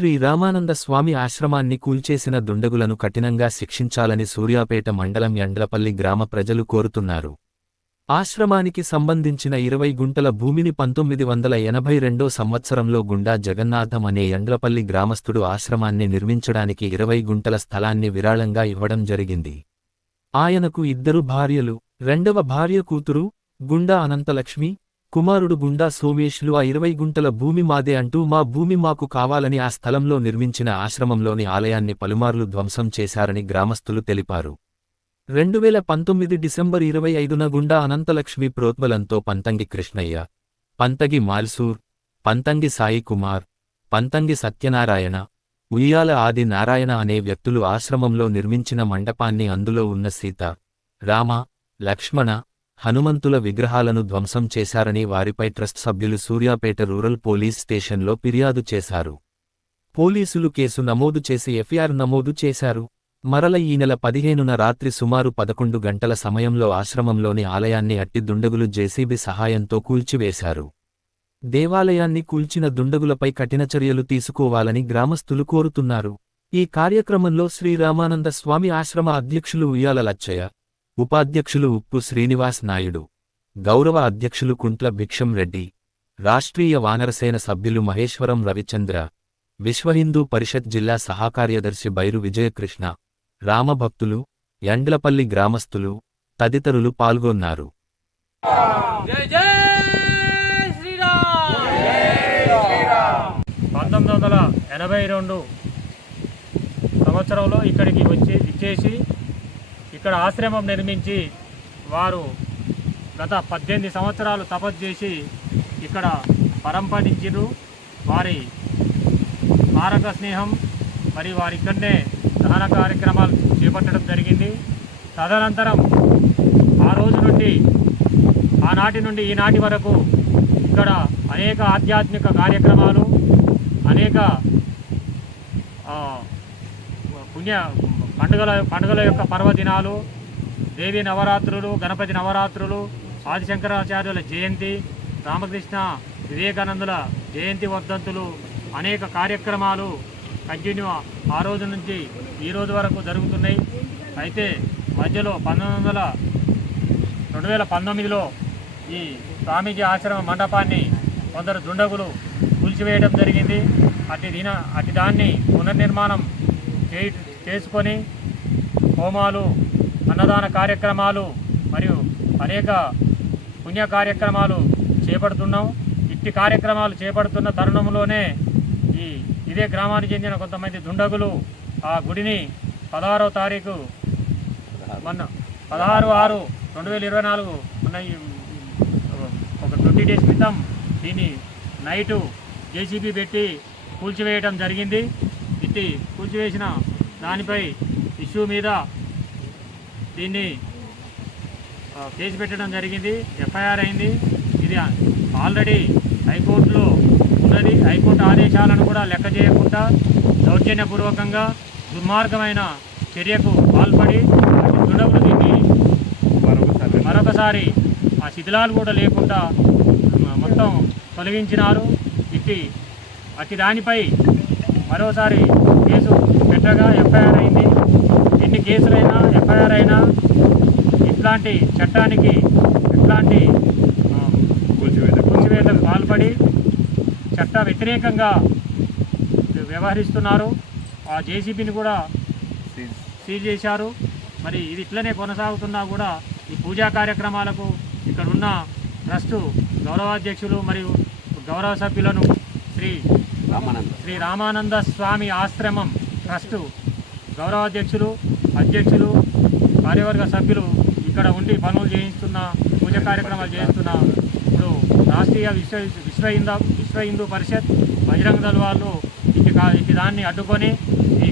శ్రీ రామానంద స్వామి ఆశ్రమాన్ని కూల్చేసిన దుండగులను కఠినంగా శిక్షించాలని సూర్యాపేట మండలం యండ్లపల్లి గ్రామ ప్రజలు కోరుతున్నారు. ఆశ్రమానికి సంబంధించిన 20 గుంటల భూమిని 1982 సంవత్సరంలో గుండా జగన్నాథం అనే యండ్లపల్లి గ్రామస్థుడు ఆశ్రమాన్ని నిర్మించడానికి 20 గుంటల స్థలాన్ని విరాళంగా ఇవ్వడం జరిగింది. ఆయనకు 2 భార్యలు, రెండవ భార్య కూతురు గుండా అనంతలక్ష్మి, కుమారుడు గుండా సోమేష్లు. ఆ 20 గుంటల భూమి మాదే అంటూ మా భూమి మాకు కావాలని ఆ స్థలంలో నిర్మించిన ఆశ్రమంలోని ఆలయాన్ని పలుమార్లు ధ్వంసం చేశారని గ్రామస్థులు తెలిపారు. 2019 డిసెంబర్ 25న గుండా అనంతలక్ష్మి ప్రోద్బలంతో పంతంగి కృష్ణయ్య, పంతగి మాల్సూర్, పంతంగి సాయి కుమార్, పంతంగి సత్యనారాయణ, ఉయ్యాల ఆది నారాయణ అనే వ్యక్తులు ఆశ్రమంలో నిర్మించిన మండపాన్ని, అందులో ఉన్న సీత, రామ, లక్ష్మణ, హనుమంతుల విగ్రహాలను ధ్వంసం చేశారని వారిపై ట్రస్ట్ సభ్యులు సూర్యాపేట రూరల్ పోలీస్ స్టేషన్లో ఫిర్యాదు చేశారు. పోలీసులు కేసు నమోదు చేసి ఎఫ్ఐఆర్ నమోదు చేశారు. మరల ఈ నెల 15న రాత్రి సుమారు 11 గంటల సమయంలో ఆశ్రమంలోని ఆలయాన్ని అట్టి దుండగులు జేసీబీ సహాయంతో కూల్చివేశారు. దేవాలయాన్ని కూల్చిన దుండగులపై కఠిన చర్యలు తీసుకోవాలని గ్రామస్థులు కోరుతున్నారు. ఈ కార్యక్రమంలో శ్రీ రామానంద స్వామి ఆశ్రమ అధ్యక్షులు ఉయ్యాల లచ్చయ్య, ఉపాధ్యక్షులు ఉప్పు శ్రీనివాస్ నాయుడు, గౌరవ అధ్యక్షులు కుంట్ల భిక్షం రెడ్డి, రాష్ట్రీయ వానరసేన సభ్యులు మహేశ్వరం రవిచంద్ర, విశ్వహిందూ పరిషత్ జిల్లా సహాకార్యదర్శి బైరు విజయకృష్ణ, రామభక్తులు, యండ్లపల్లి గ్రామస్థులు తదితరులు పాల్గొన్నారు. జై జై శ్రీరామ్. 1982 సంవత్సరంలో ఇక్కడికి ఇచ్చేసి ఇక్కడ ఆశ్రమం నిర్మించి వారు గత 18 సంవత్సరాలు తపస్సు చేసి ఇక్కడ పరంపరించారు. వారి మారక స్నేహం మరి వారి ఇక్కడనే దహన కార్యక్రమాలు చేపట్టడం జరిగింది. తదనంతరం ఆనాటి నుండి ఈనాటి వరకు ఇక్కడ అనేక ఆధ్యాత్మిక కార్యక్రమాలు, అనేక పండుగల యొక్క పర్వదినాలు, దేవీ నవరాత్రులు, గణపతి నవరాత్రులు, ఆదిశంకరాచార్యుల జయంతి, రామకృష్ణ వివేకానందుల జయంతి వర్ధంతులు, అనేక కార్యక్రమాలు కంటిన్యూ ఆ రోజు నుంచి ఈ రోజు వరకు జరుగుతున్నాయి. అయితే మధ్యలో 2019లో ఈ స్వామీజీ ఆశ్రమ మండపాన్ని కొందరు దుండగులు కూల్చివేయడం జరిగింది. అట్టి దాన్ని పునర్నిర్మాణం చేసుకొని హోమాలు, అన్నదాన కార్యక్రమాలు మరియు అనేక పుణ్య కార్యక్రమాలు చేపడుతున్నాం. ఇట్టి కార్యక్రమాలు చేపడుతున్న తరుణంలోనే ఇదే గ్రామానికి చెందిన కొంతమంది దుండగులు ఆ గుడిని 16వ తారీఖు మొన్న 16/6/2024 మొన్న ఒక 20 డేస్ క్రితం దీన్ని నైటు జేసీబీ పెట్టి కూల్చివేయడం జరిగింది. ఇట్టి కూల్చివేసిన దానిపై ఇష్యూ మీద దీన్ని కేసు పెట్టడం జరిగింది. ఎఫ్ఐఆర్ అయింది. ఇది ఆల్రెడీ హైకోర్టులో ఉన్నది. హైకోర్టు ఆదేశాలను కూడా లెక్క చేయకుండా దౌర్జన్యపూర్వకంగా దుర్మార్గమైన చర్యకు పాల్పడి దుండగులు దీన్ని మరొకసారి ఆ శిథిలాలు కూడా లేకుండా మొత్తం తొలగించినారు. అట్టి దానిపై మరోసారి కేసు పెట్టగా ఎఫ్ఐఆర్ అయింది. ఎన్ని కేసులైనా ఎఫ్ఐఆర్ అయినా ఇట్లాంటి చట్టానికి కూల్చివేతకు పాల్పడి చట్ట వ్యతిరేకంగా వ్యవహరిస్తున్నారు. ఆ జేసీబీని కూడా సీజ్ చేశారు. మరి ఇది ఇట్లనే కొనసాగుతున్నా కూడా ఈ పూజా కార్యక్రమాలకు ఇక్కడున్న ట్రస్టు గౌరవాధ్యక్షులు మరియు గౌరవ సభ్యులను శ్రీ రామానంద స్వామి ఆశ్రమం ట్రస్టు గౌరవాధ్యక్షులు, అధ్యక్షులు, కార్యవర్గ సభ్యులు ఇక్కడ ఉండి పనులు చేయిస్తున్న, పూజ కార్యక్రమాలు చేయిస్తున్న ఇప్పుడు రాష్ట్రీయ విశ్వ హిందూ పరిషత్, బజరంగ దళ్ వాళ్ళు ఇటు దాన్ని అడ్డుకొని ఈ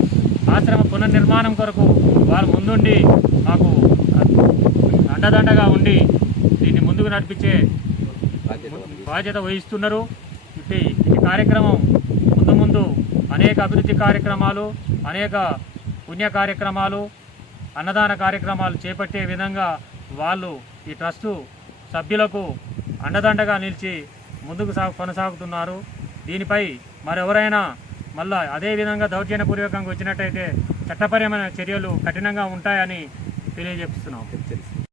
ఆశ్రమ పునర్నిర్మాణం కొరకు వారు ముందుండి మాకు అండదండగా ఉండి దీన్ని ముందుకు నడిపించే బాధ్యత వహిస్తున్నారు. ఇటు కార్యక్రమం ముందు అనేక అభివృద్ధి కార్యక్రమాలు, అనేక పుణ్య కార్యక్రమాలు, అన్నదాన కార్యక్రమాలు చేపట్టే విధంగా వాళ్ళు ఈ ట్రస్టు సభ్యులకు అండదండగా నిలిచి ముందుకు కొనసాగుతున్నారు. దీనిపై మరెవరైనా మళ్ళా అదే విధంగా దౌర్జన్యపూర్వకంగా వచ్చినట్టయితే చట్టపరమైన చర్యలు కఠినంగా ఉంటాయని తెలియజేస్తున్నాం.